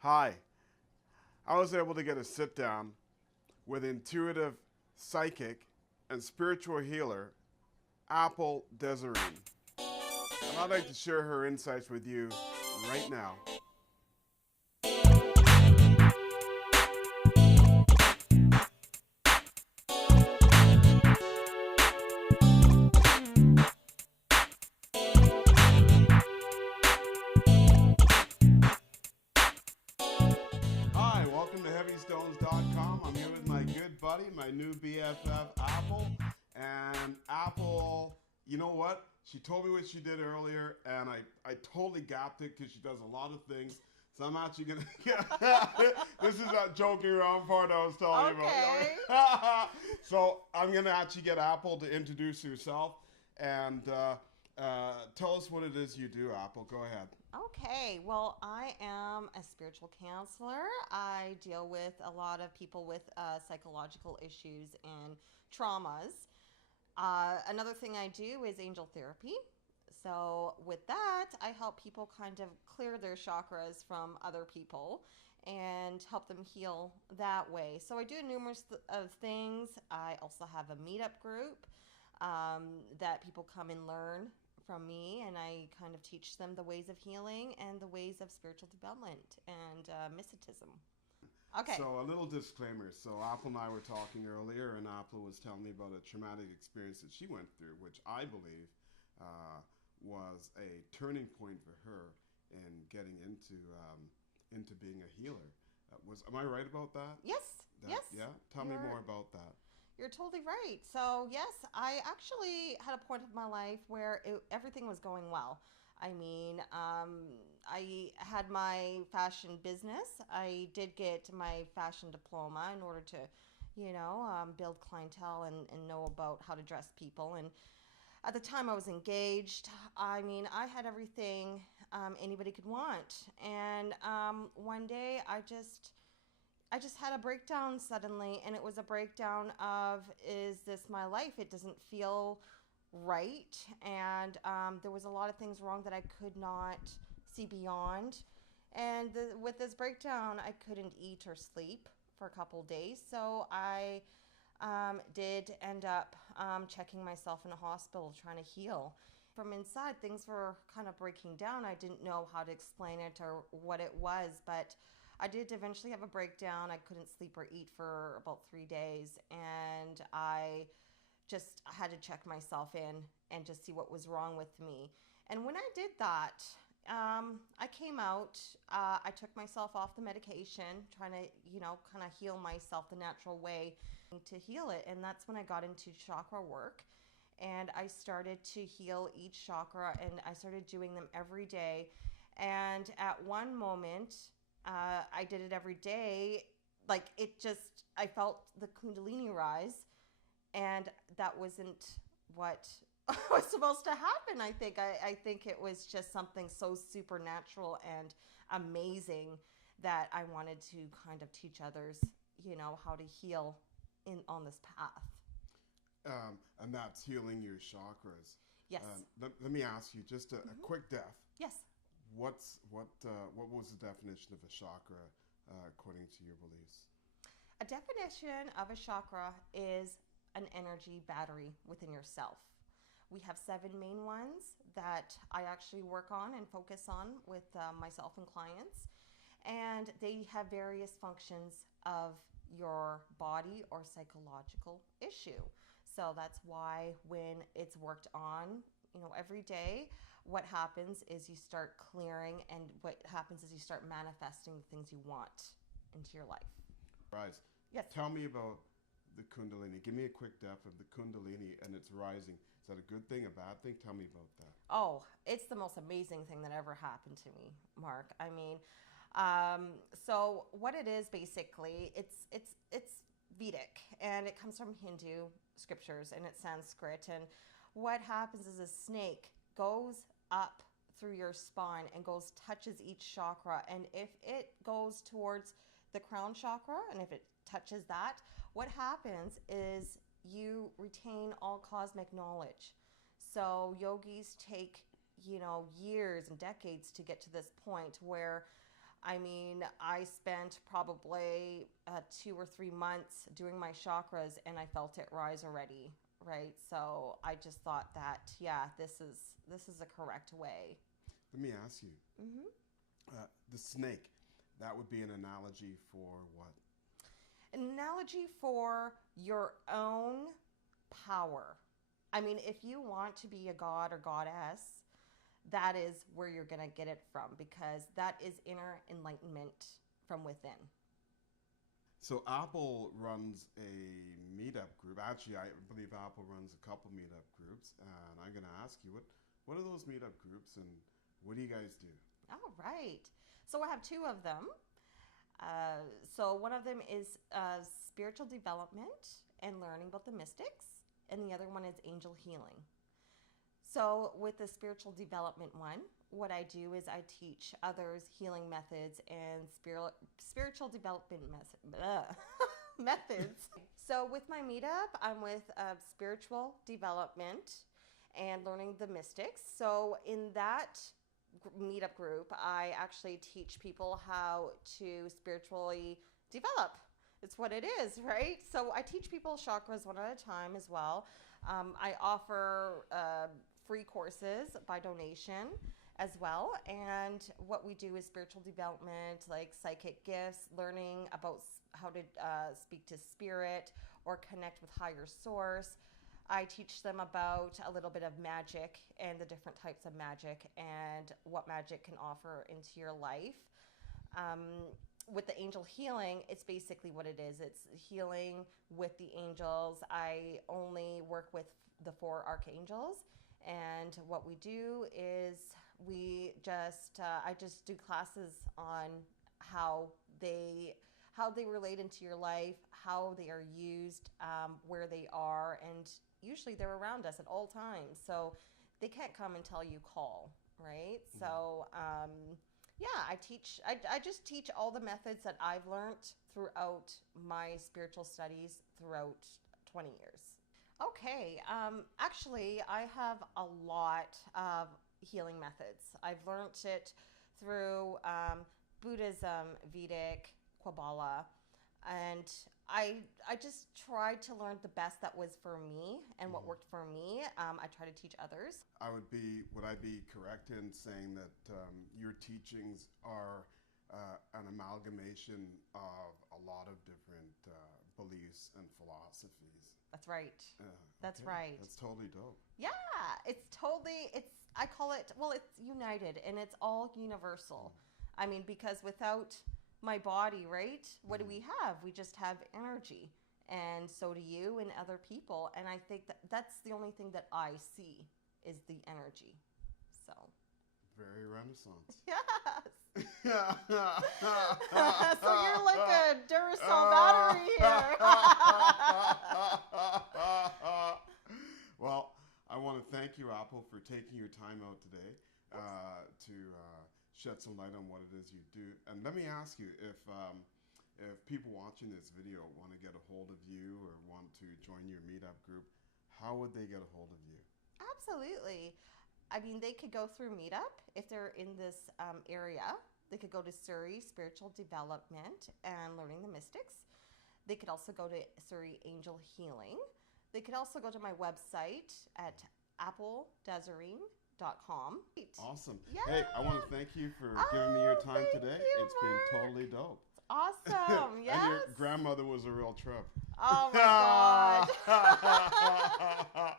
Hi, I was able to get a sit down with intuitive psychic and spiritual healer Apple Dasorine. And I'd like to share her insights with you right now. Hi, welcome to Heavystones.com. I'm here with my good buddy, my new BFF, Apple. And Apple, you know what? She told me what she did earlier, and I totally gapped it because she does a lot of things. So I'm actually going to get. This is that joking around part I was telling you about. So I'm going to actually get Apple to introduce herself and tell us what it is you do, Apple. Go ahead. Okay, well, I am a spiritual counselor. I deal with a lot of people with psychological issues and traumas. Another thing I do is angel therapy. So, with that, I help people kind of clear their chakras from other people and help them heal that way. So, I do numerous of things. I also have a meetup group that people come and learn from me, and I kind of teach them the ways of healing and the ways of spiritual development and mysticism. Okay. So a little disclaimer. So Apple and I were talking earlier, and Apple was telling me about a traumatic experience that she went through, which I believe was a turning point for her in getting into being a healer. Am I right about that? Yes. That Yes. yeah. Tell me more about that. You're totally right. So, yes, I actually had a point of my life where everything was going well. I mean, I had my fashion business. I did get my fashion diploma in order to, build clientele and know about how to dress people. And at the time I was engaged, I mean, I had everything anybody could want. And one day I just had a breakdown suddenly, and it was a breakdown of, is this my life? It doesn't feel right. And there was a lot of things wrong that I could not see beyond. And with this breakdown, I couldn't eat or sleep for a couple days. So I did end up checking myself in a hospital trying to heal. From inside, things were kind of breaking down. I didn't know how to explain it or what it was, but I did eventually have a breakdown. I couldn't sleep or eat for about 3 days, and I just had to check myself in and just see what was wrong with me. And when I did that, I came out. I took myself off the medication, trying to, kind of heal myself the natural way to heal it. And that's when I got into chakra work. And I started to heal each chakra, and I started doing them every day. And at one moment, I did it every day. Like, I felt the Kundalini rise, and that wasn't what was supposed to happen. I think it was just something so supernatural and amazing that I wanted to kind of teach others, how to heal in on this path. And that's healing your chakras. Yes. Let me ask you just a quick def. Yes. What was the definition of a chakra according to your beliefs? A definition of a chakra is an energy battery within yourself. We have 7 main ones that I actually work on and focus on with myself and clients. And they have various functions of your body or psychological issue. So that's why when it's worked on, every day, what happens is you start clearing, and what happens is you start manifesting the things you want into your life. Rise. Yes. Tell me about the Kundalini. Give me a quick depth of the Kundalini and its rising. Is that a good thing, a bad thing? Tell me about that. Oh, it's the most amazing thing that ever happened to me, Mark. I mean, so what it is basically, it's Vedic, and it comes from Hindu scriptures, and it's Sanskrit. And what happens is a snake goes up through your spine and touches each chakra, and if it goes towards the crown chakra, and if it touches that, what happens is you retain all cosmic knowledge. So yogis take, years and decades to get to this point where I mean, I spent probably 2 or 3 months doing my chakras, and I felt it rise already, right? So I just thought that, yeah, this is the correct way. Let me ask you, Mm-hmm. the snake, that would be an analogy for what? An analogy for your own power. I mean, if you want to be a god or goddess, that is where you're going to get it from, because that is inner enlightenment from within. So Apple runs a meetup group. Actually, I believe Apple runs a couple meetup groups, and I'm going to ask you, what are those meetup groups, and what do you guys do? All right. So I have 2 of them. So one of them is spiritual development and learning about the mystics, and the other one is angel healing. So with the spiritual development one, what I do is I teach others healing methods and spiritual development methods. So with my meetup, I'm with spiritual development and learning the mystics. So in that meetup group, I actually teach people how to spiritually develop. It's what it is, right? So I teach people chakras one at a time as well. I offer free courses by donation as well. And what we do is spiritual development, like psychic gifts, learning about how to speak to spirit or connect with higher source. I teach them about a little bit of magic and the different types of magic and what magic can offer into your life. With the angel healing, it's basically what it is. It's healing with the angels. I only work with the 4 archangels. And what we do is I just do classes on how they relate into your life, how they are used, where they are, and usually they're around us at all times. So they can't come until you call, right? Mm-hmm. So I just teach all the methods that I've learned throughout my spiritual studies throughout 20 years. Okay, actually, I have a lot of healing methods. I've learned it through Buddhism, Vedic, Kabbalah, and I just tried to learn the best that was for me and what worked for me. I try to teach others. Would I be correct in saying that your teachings are an amalgamation of a lot of different beliefs and philosophies? That's right. That's okay. right. That's totally dope. Yeah, I call it, it's united and it's all universal. I mean, because without my body, right, what do we have? We just have energy. And so do you and other people. And I think that's the only thing that I see is the energy. So. Very Renaissance. Yes. So you're like a Duracell battery here. Well, I want to thank you, Apple, for taking your time out today to shed some light on what it is you do. And let me ask you, if people watching this video want to get a hold of you or want to join your meetup group, how would they get a hold of you? Absolutely. I mean, they could go through Meetup if they're in this area. They could go to Surrey Spiritual Development and Learning the Mystics. They could also go to Surrey Angel Healing. They could also go to my website at appledasorine.com. Awesome. Yeah. Hey, I want to thank you for giving me your time today. It's been totally dope. Awesome. Yes. And your grandmother was a real trip. Oh my God.